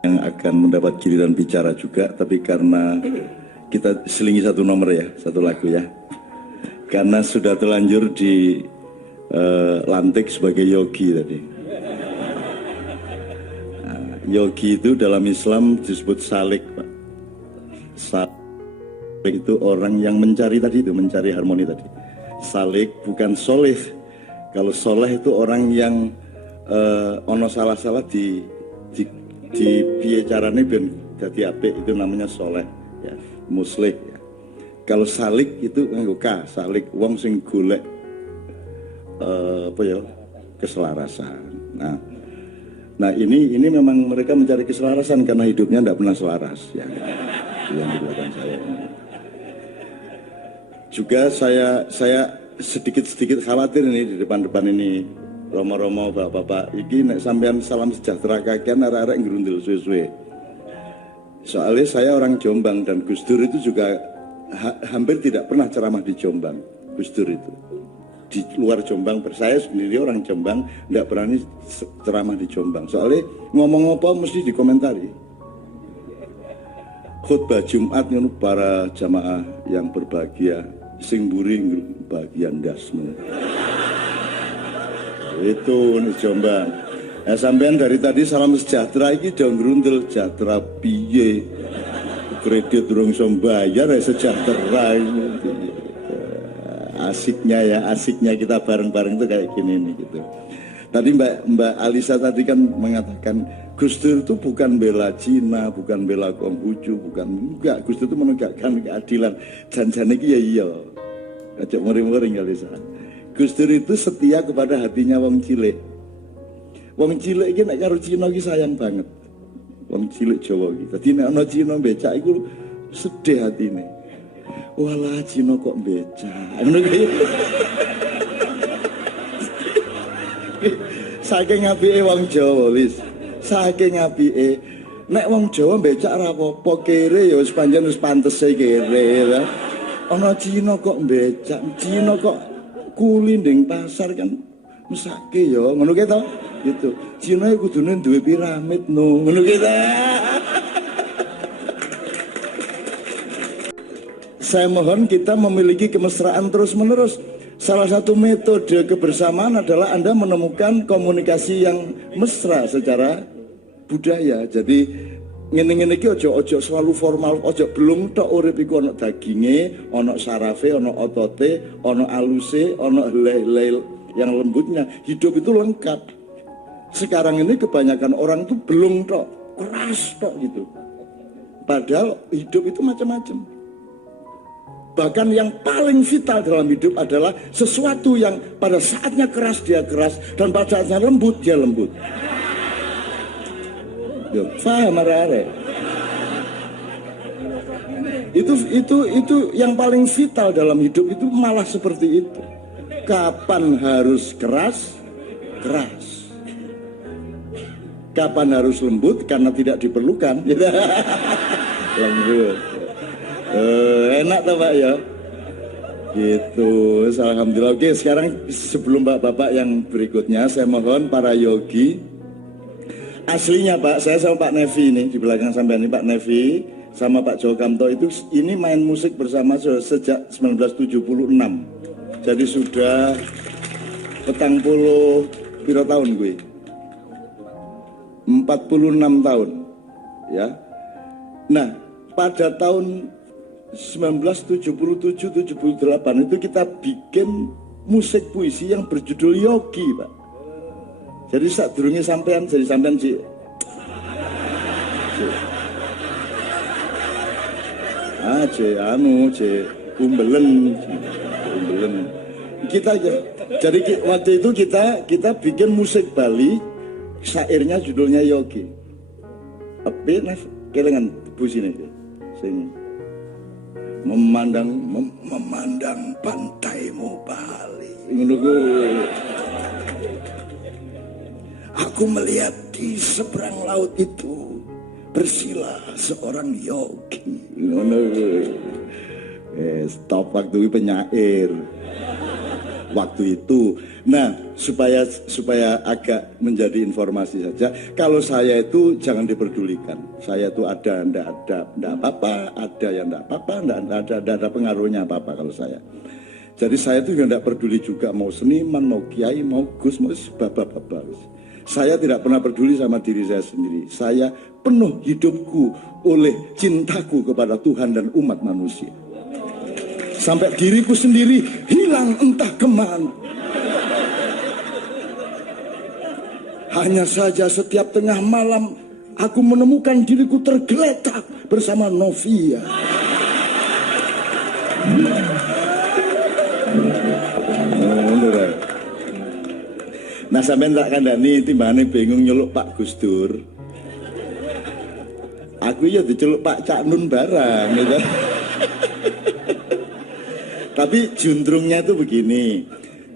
yang akan mendapat giliran bicara juga, tapi karena kita selingi satu nomor ya, satu lagu ya, karena sudah terlanjur di lantik sebagai yogi tadi. Nah, yogi itu dalam Islam disebut salik, Pak. Salik itu orang yang mencari tadi itu, mencari harmoni tadi. Salik bukan soleh. Kalau soleh itu orang yang ono salah-salah di piye carane ben dadi apik, itu namanya soleh ya, muslih ya. Kalau salik itu nganggo ka, salik wong sing golek apa ya, keselarasan. Nah ini memang mereka mencari keselarasan karena hidupnya tidak pernah selaras ya. Yang di belakang saya juga saya sedikit khawatir ini di depan ini. Romo-romo bapak-bapak iki nek sampean salam sejahtera kakean arek-arek ngrundel suwe-suwe. Soalnya saya orang Jombang dan Gus Dur itu juga hampir tidak pernah ceramah di Jombang. Gus Dur itu di luar Jombang, saya sendiri orang Jombang tidak berani ceramah di Jombang. Soalnya ngomong apa mesti dikomentari. Khutbah Jumat ngono, para jamaah yang berbahagia, sing mburi bagian dasmu. Itu nih Jombang. Nah, sampean dari tadi salam sejahtera iki dong grundel sejahtera piye? Kredit durung iso bayar ya sejahtera. Asiknya kita bareng-bareng itu kayak gini nih gitu. Tadi Mbak Alisa tadi kan mengatakan Gus Dur itu bukan bela Cina, bukan bela Konghucu, enggak. Gus Dur itu menegakkan keadilan. Janjane iki ya iya. Ajak muring-muring Alisa. Gus Dur itu setia kepada hatinya wong cilik. Wong cilik iki nek karo Cina iki sayang banget. Wong cilik Jawa iki. Dadi nek ana Cina becak iku sedih hatine. Walah Cina kok becak. Ngono kuwi. Saking apike wong Jawa wis. Saking apike. Nek wong Jawa becak ora apa-apa, kere ya wis pancen wis pantese kere. Ana Cina kok becak, Cina kok kuli ning pasar kan mesake ya ngono ki to gitu. Cina kudune duwe piramid no ngono ki ta. Saya mohon kita memiliki kemesraan terus-menerus. Salah satu metode kebersamaan adalah Anda menemukan komunikasi yang mesra secara budaya. Jadi ngene-ngene iki ojo selalu formal, ojo belum tok urip iku ana daginge, ana sarafe, ana otote, ana aluse, ana helai-helai yang lembutnya. Hidup itu lengkap. Sekarang ini kebanyakan orang tuh belum tok, keras tok gitu. Padahal hidup itu macam-macam. Bahkan yang paling vital dalam hidup adalah sesuatu yang pada saatnya keras dia keras dan pada saatnya lembut dia lembut. Yo, paham arek-arek. Itu yang paling vital dalam hidup itu malah seperti itu. Kapan harus keras? Keras. Kapan harus lembut karena tidak diperlukan? Lembut. Enak toh Pak ya. Gitu. Alhamdulillah. Oke, sekarang sebelum Bapak yang berikutnya saya mohon para yogi. Aslinya Pak, saya sama Pak Nevi ini di belakang sampean ini Pak Nevi sama Pak Joko Kamto itu ini main musik bersama sejak 1976. Jadi sudah 40 piro tahun gue. 46 tahun. Ya. Nah, pada tahun 1977-78 itu kita bikin musik puisi yang berjudul Yogi, Pak. Jadi saat durungnya sampean, jadi sampean sih. Umbelen. Kita jadi waktu itu kita bikin musik Bali, syairnya judulnya Yogi. Tapi kelingan puisi ini, sing memandang pantaimu Bali. Aku melihat di seberang laut itu bersila seorang yogi. Stop waktu penyair. waktu itu. Nah, supaya agak menjadi informasi saja, kalau saya itu jangan diperdulikan. Saya itu ada, ndak apa-apa, ada yang ndak apa-apa, ndak ada pengaruhnya apa-apa kalau saya. Jadi saya itu ndak peduli juga mau seniman, mau kiai, mau gus, mau bapak-bapak. Saya tidak pernah peduli sama diri saya sendiri. Saya penuh hidupku oleh cintaku kepada Tuhan dan umat manusia. Sampai diriku sendiri hilang entah kemana. Hanya saja setiap tengah malam aku menemukan diriku tergeletak bersama Novia. Nah, sampean tak kandhani timbangane bingung nyeluk Pak Gus Dur. Aku ya diceluk Pak Cak Nun barang gitu. Tapi juntrungnya itu begini.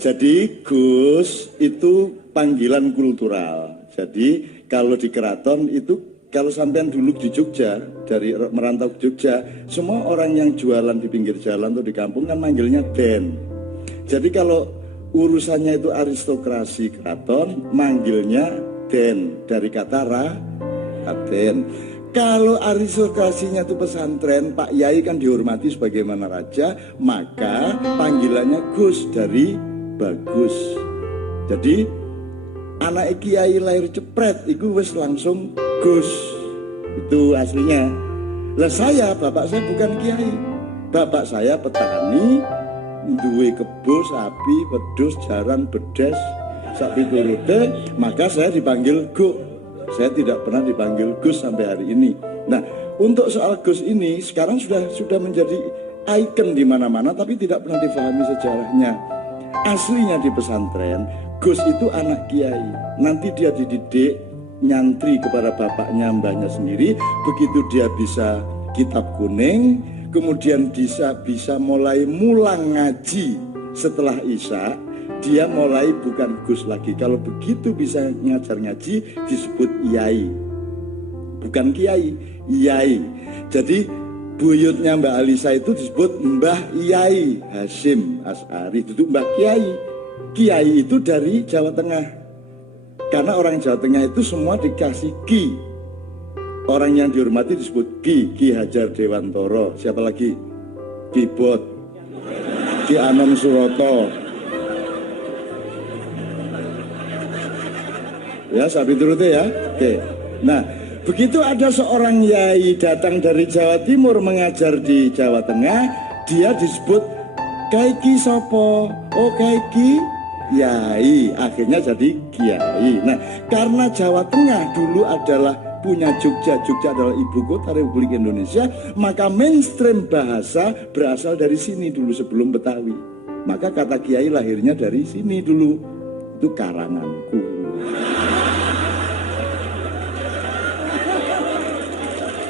Jadi Gus itu panggilan kultural. Jadi kalau di keraton itu, kalau sampean dulu di Jogja, dari merantau ke Jogja, semua orang yang jualan di pinggir jalan atau di kampung kan manggilnya Den. Jadi kalau urusannya itu aristokrasi keraton, manggilnya Den, dari kata Raden. Kalau aristokrasinya itu pesantren, Pak Yai kan dihormati sebagaimana raja, maka panggilannya Gus, dari bagus. Jadi anak kiai lahir cepret itu wis langsung Gus. Itu aslinya. Lah saya, bapak saya bukan kiai. Bapak saya petani, duwe kebo, sapi, wedhus, jaran, bedes, sapi turute, maka saya dipanggil Guk. Saya tidak pernah dipanggil Gus sampai hari ini. Nah, untuk soal Gus ini sekarang sudah menjadi ikon di mana-mana, tapi tidak pernah difahami sejarahnya. Aslinya di pesantren, Gus itu anak kiai. Nanti dia dididik nyantri kepada bapaknya, mbahnya sendiri. Begitu dia bisa kitab kuning, kemudian bisa mulai mulang ngaji setelah Isya, dia mulai bukan Gus lagi. Kalau begitu bisa ngajar ngaji disebut Yai, bukan Kiai, Yai. Jadi buyutnya Mbak Alisa itu disebut Mbah Yai Hasyim Asy'ari, itu Mbah Kiai. Kiai itu dari Jawa Tengah, karena orang Jawa Tengah itu semua dikasih Ki. Orang yang dihormati disebut Ki Hajar Dewantoro. Siapa lagi? Ki Bot, Ki Anom Suroto. Ya, sapi turute ya. Oke. Nah, begitu ada seorang yai datang dari Jawa Timur mengajar di Jawa Tengah, dia disebut Kaiki Sopo. Oh, Kaiki Yai. Akhirnya jadi Kiai. Nah, karena Jawa Tengah dulu adalah punya Jogja, Jogja adalah ibu kota Republik Indonesia, maka mainstream bahasa berasal dari sini dulu sebelum Betawi. Maka kata Kiai lahirnya dari sini dulu. Itu karanganku.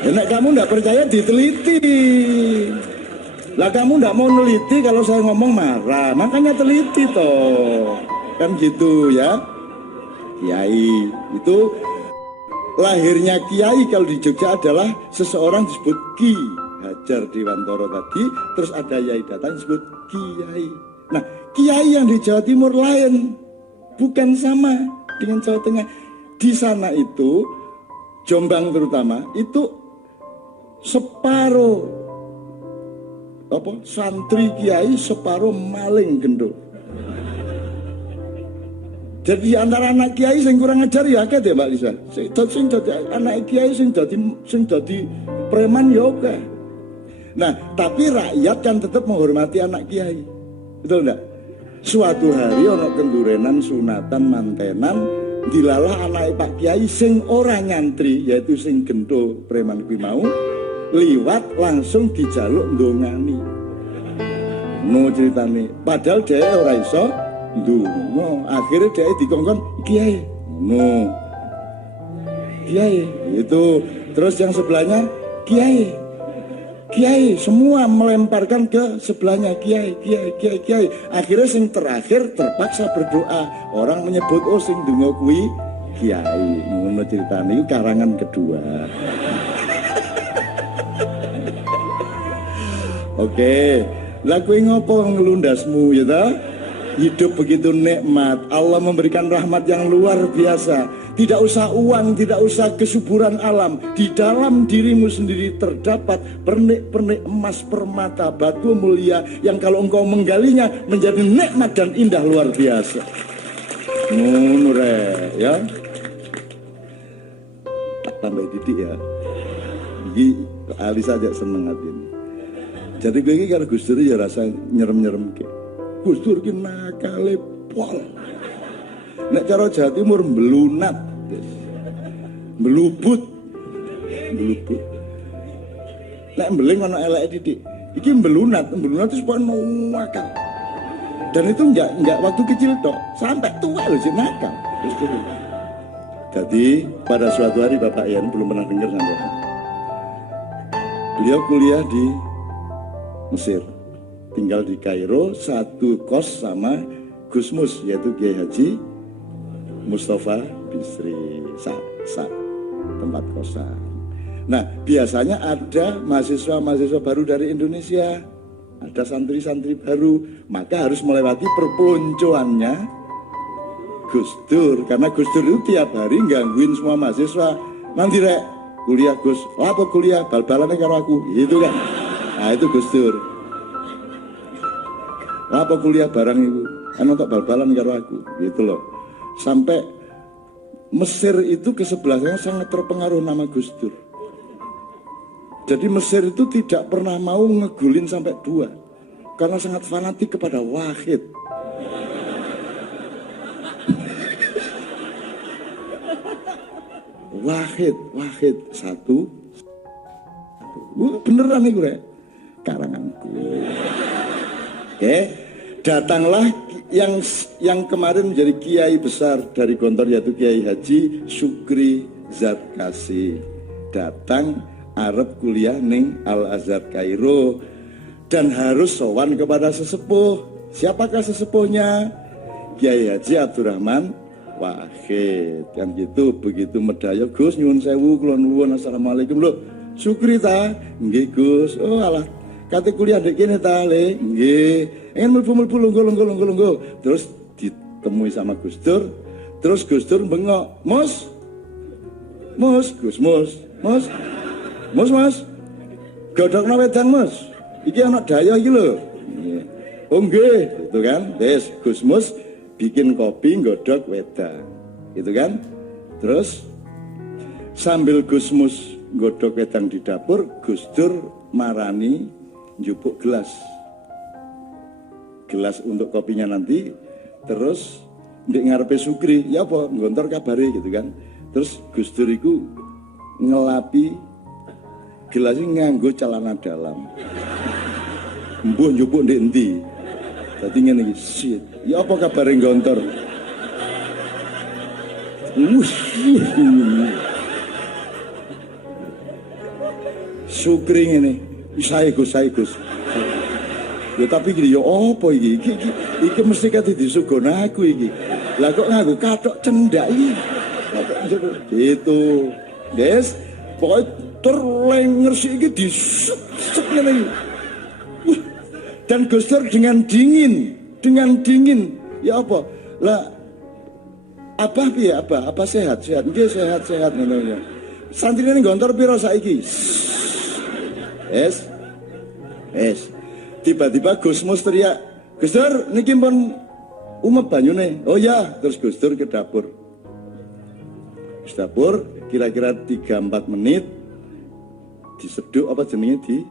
Nek kamu nggak percaya diteliti. Lah kamu nggak mau neliti, kalau saya ngomong marah. Makanya teliti toh. Kan gitu ya. Kiai itu lahirnya Kiai kalau di Jogja adalah seseorang disebut Ki Hajar Dewantoro tadi, terus ada Yai datang disebut Kiai. Nah, Kiai yang di Jawa Timur lain, bukan sama dengan Jawa Tengah. Di sana itu Jombang terutama itu separuh santri kiai, separuh maling gendut. Jadi antara anak kiai sing kurang ajar ya akeh ya Mbak Lisa. Sing dadi anak kiai sing dadi preman ya oke. Nah, tapi rakyat kan tetap menghormati anak kiai. Betul enggak? Suatu hari ono kendurenan, sunatan, mantenan, dilalah anak Pak Kiai sing ora nyantri, yaitu sing gendo preman kuwi mau, liwat langsung dijaluk ndongani. No ceritane, padahal dia ora iso ndonga. Akhirnya dia dikongkon Kiai. No. Kiai itu, terus yang sebelahnya Kiai. Kiai, semua melemparkan ke sebelahnya Kiai. Akhirnya sing terakhir terpaksa berdoa. Orang menyebut oh sing ndonga kuwi Kiai. Ngono ceritane iku karangan kedua. Oke, lah kowe ngopo ngelundasmu ya ta? Hidup begitu nikmat. Allah memberikan rahmat yang luar biasa. Tidak usah uang, tidak usah kesuburan alam. Di dalam dirimu sendiri terdapat pernik-pernik emas, permata, batu mulia yang kalau engkau menggalinya menjadi nikmat dan indah luar biasa. Nure ya. Tambah didik ya. Iki Ali saja seneng hati ini. Jadi gue ini kalau Gus Dur ya rasa nyerem-nyerem ke. Gus Dur ki nakale pol. Nek cara Jawa Timur melunat. Melubut. Nek mbeling ana eleke titik. Iki melunat itu supaya nakal. Dan itu enggak waktu kecil tok, sampai tua loh sih nakal. Gus Dur. Jadi pada suatu hari Bapak Ian belum pernah dengar sampai. Beliau kuliah di Mesir, tinggal di Kairo, satu kos sama Gus Mus, yaitu Kiai Haji Mustafa Bisri, tempat kosan. Nah, biasanya ada mahasiswa-mahasiswa baru dari Indonesia, ada santri-santri baru, maka harus melewati perpeloncoannya Gus Dur, karena Gus Dur itu tiap hari gangguin semua mahasiswa. Nanti rek kuliah Gus, apa kuliah bal-balannya karo aku, gitu kan? Nah itu Gus Dur. Apa kuliah barang itu, kan untuk bal-balan karo aku, gitu loh. Sampai Mesir itu kesebelahnya sangat terpengaruh nama Gus Dur. Jadi Mesir itu tidak pernah mau ngegulin sampai 2, karena sangat fanatik kepada Wahid. Wahid satu. Beneran nih gue karanganku. Oke, datanglah yang kemarin menjadi kiai besar dari Gontor, yaitu Kiai Haji Syukri Zarkasi. Datang arep kuliah ning Al Azhar Kairo dan harus sowan kepada sesepuh. Siapakah sesepuhnya? Kiai Haji Abdurrahman Wahid, kan gitu. Begitu medaya Gus nyuwun sewu kula nuwun assalamualaikum. Lho Syukri ta? Nggih Gus. Oh alah kate kuliah ndek kene ta le? Nggih. Ingin mlebu lungguh. Terus ditemui sama Gus Dur. Terus Gus Dur bengok, Mus. Godhokno wedang Mus. Iki ana daya iki lho. Oh nggih, gitu kan. Wis Gus Mus bikin kopi nggodhok wedang, gitu kan. Terus sambil Gus Mus nggodhok wedang di dapur, Gus Dur marani njupuk gelas untuk kopinya nanti. Terus ndek ngarepe Sukri, ya apa nggontor kabare, gitu kan. Terus Gus Dur iku ngelapi gelasnya nganggo celana dalam. Mbuh njupuk ndek endi. Dadi ngene iki, shit. Ya apa kabar nggontor? Sukri ngene, sae Gus. Ya tapi gini, ya apa iki? Iki mesti kate disugon aku iki. Lah kok nganggo kathok cendak iki. Gitu. Guys, pokoknya terlenger sih iki disep ngene iki. Dan Gus Dur dengan dingin, ya apa? Lah Abah piye Abah? Apa sehat? Nggih sehat ngono. Santrine nggontor pira saiki? Es. Tiba-tiba Gus Mus teriak, Gus Dur niki pun umep banyune. Oh ya, terus Gus Dur ke dapur. Kira-kira 3-4 menit diseduk apa jenenge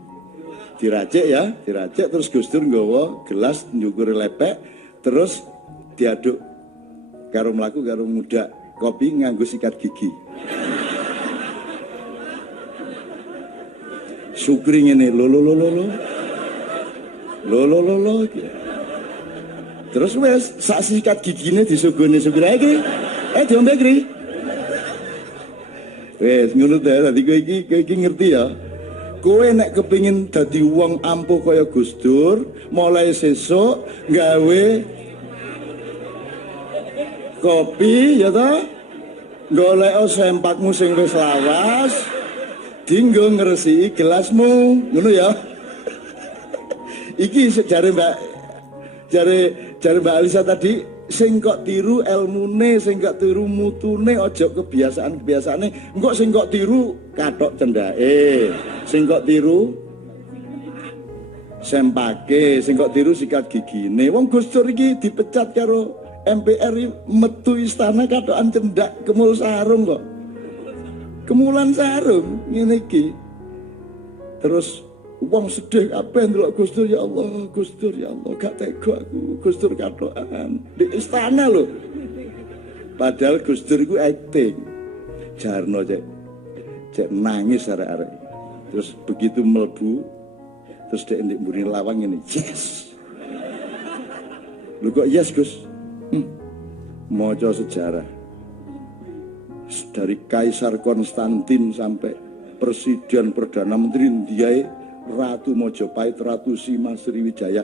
diracik ya, terus Gus Dur nggawa gelas nyukur lepek, terus diaduk karo mlaku karo mudak kopi nganggo sikat gigi. Sukri ngene lo. Terus wes sak sikat gigine disugone Sukri iki. Diombe Kri. Wes ngono ta, dadi kowe iki ngerti ya. Kowe nek kepingin dadi wong ampuh kaya Gus Dur, mulai sesuk gawe kopi ya ta, golek sempakmu sing wis lawas, dinggo ngresiki gelasmu, ngono ya. Iki jare Jare Mbak Alisa tadi, sing kok tiru ilmune, sing kok tiru mutune, ojo kebiasaan-kebiasaane. Engko sing kok tiru kathok cendake, sing kok tiru sempake, sing kok tiru sikat gigine. Wong Gus Dur iki dipecat karo MPR metu istana kathokan cendak kemul sarung kok. Kemulan sarung ngene iki. Terus wong sedih kabeh ndelok Gus Dur, ya Allah, Gus Dur ya Allah, gak tega aku, Gus Dur kathokan di istana lho. Padahal Gus Dur iku acting. Jarno cek nangis arek-arek. Terus begitu mlebu, terus dek ndek mburi lawang ngene, yes. Lho kok yes, Gus? Maca sejarah. Dari Kaisar Konstantin sampai Presiden Perdana Menteri Indiae Ratu Mojopahit, Ratu Sima Sriwijaya,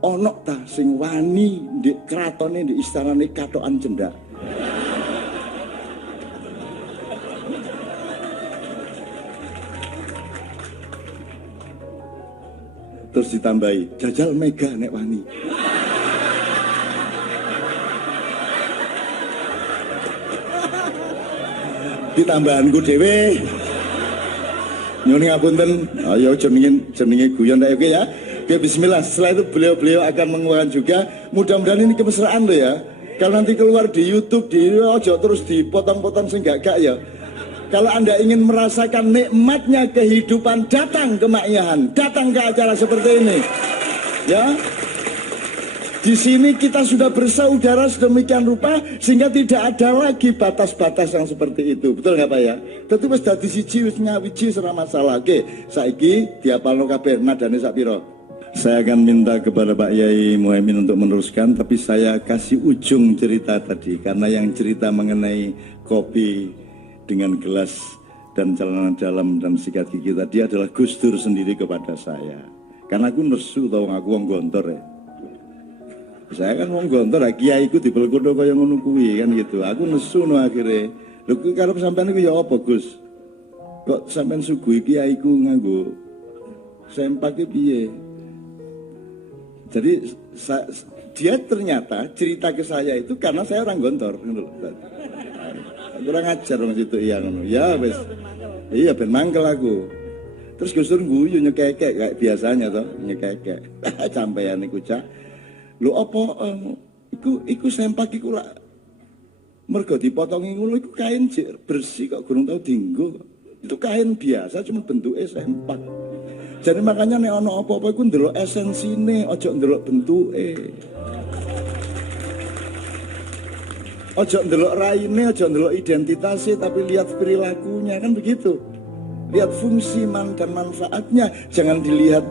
ono ta sing wani ndek kratone ndek istanane kathokan cendak. Terus ditambahi jajal mega nek wani. Ditambahanku dhewe. Nyuwun ngapunten, ayo jenenge guyon oke ya. Oke, bismillah. Setelah itu beliau akan mengeluarkan juga. Mudah-mudahan ini kemesraan loh ya. Kalau nanti keluar di YouTube, di ojo terus dipotong-potong sing gak ya. Kalau Anda ingin merasakan nikmatnya kehidupan, datang ke Makyahan, datang ke acara seperti ini. Ya. Di sini kita sudah bersaudara sedemikian rupa sehingga tidak ada lagi batas-batas yang seperti itu. Betul nggak Pak ya? Tentu wis dadi siji wis nyawiji ora masalah. Oke, saiki diapalno kabeh nadane sak pira? Saya akan minta kepada Pak Yai Muhaimin untuk meneruskan, tapi saya kasih ujung cerita tadi karena yang cerita mengenai kopi dengan gelas dan celana dalam dan sikat gigi tadi adalah Gus Dur sendiri kepada saya. Karena aku nesu tau aku wong gontor ya. Saya kan wong gontor, kiai iku dipelkono kaya ngono kuwi kan gitu. Aku nesu no akhire. Lho kuwi karep sampean iku ya apa, Gus? Kok sampean suguhi kiai iku nganggo sempak iki piye? Jadi dia ternyata cerita ke saya itu karena saya orang gontor gitu loh. Kurang ajar wong situ iya ngono. Ya wis. Iya ben mangkel aku. Terus Gus Dur guyu nyekekek kayak biasanya toh, nyekekek. Sampeyan iku cak. Lho apa iku sempak iku lak mergo dipotongi ngono iku kain bersih kok gurung tau dienggo. Itu kain biasa cuma bentuknya sempak. Jadi makanya nek ana apa-apa iku ndelok esensine, aja ndelok bentuke. Aja ndelok raine, aja ndelok identitasnya, tapi lihat perilakunya kan begitu. Lihat fungsi dan manfaatnya, jangan dilihat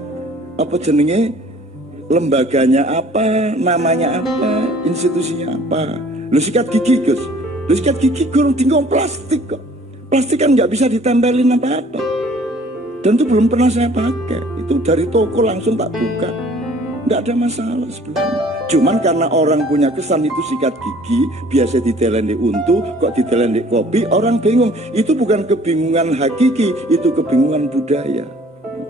apa jenenge lembaganya apa, namanya apa, institusinya apa. Lu sikat gigi Gus, lu sikat gigi kurang tinggal plastik kok. Plastik kan nggak bisa ditempelin apa-apa. Dan itu belum pernah saya pakai. Itu dari toko langsung tak buka. Nggak ada masalah sebenarnya. Cuman karena orang punya kesan itu sikat gigi, biasa ditelen di untu, kok ditelen di kopi, orang bingung. Itu bukan kebingungan hakiki, itu kebingungan budaya.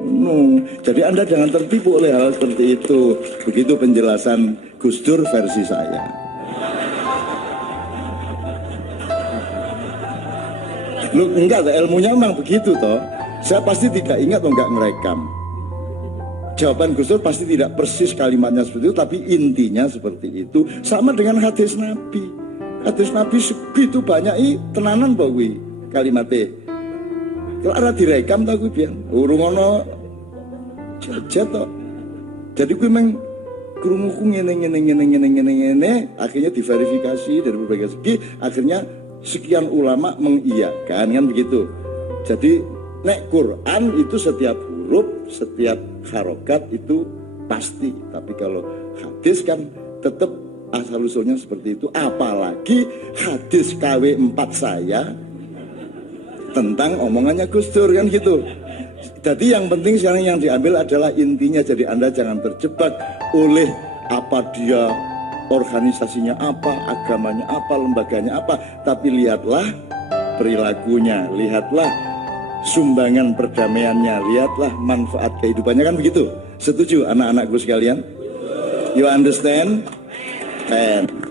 No. Jadi Anda jangan tertipu oleh hal seperti itu. Begitu penjelasan Gus Dur versi saya. Lu enggak, ilmunya memang begitu toh. Saya pasti tidak ingat atau enggak ngerekam. Jawaban Gus Dur pasti tidak persis kalimatnya seperti itu, tapi intinya seperti itu. Sama dengan hadis Nabi. Hadis Nabi segitu banyak tenanan bawi kalimatnya. Kalau ada direkam tak gue biar urungono jajet toh. Jadi gue memang kerumuku ngene akhirnya diverifikasi dari berbagai segi, akhirnya sekian ulama mengiyakan kan begitu. Jadi nek Quran itu setiap huruf, setiap harokat itu pasti, tapi kalau hadis kan tetap asal usulnya seperti itu. Apalagi hadis KW4 saya tentang omongannya Gus Dur kan gitu. Jadi yang penting sekarang yang diambil adalah intinya. Jadi Anda jangan terjebak oleh apa dia organisasinya apa, agamanya apa, lembaganya apa, tapi lihatlah perilakunya, lihatlah sumbangan perdamaiannya, lihatlah manfaat kehidupannya kan begitu. Setuju anak-anakku sekalian? You understand? paten.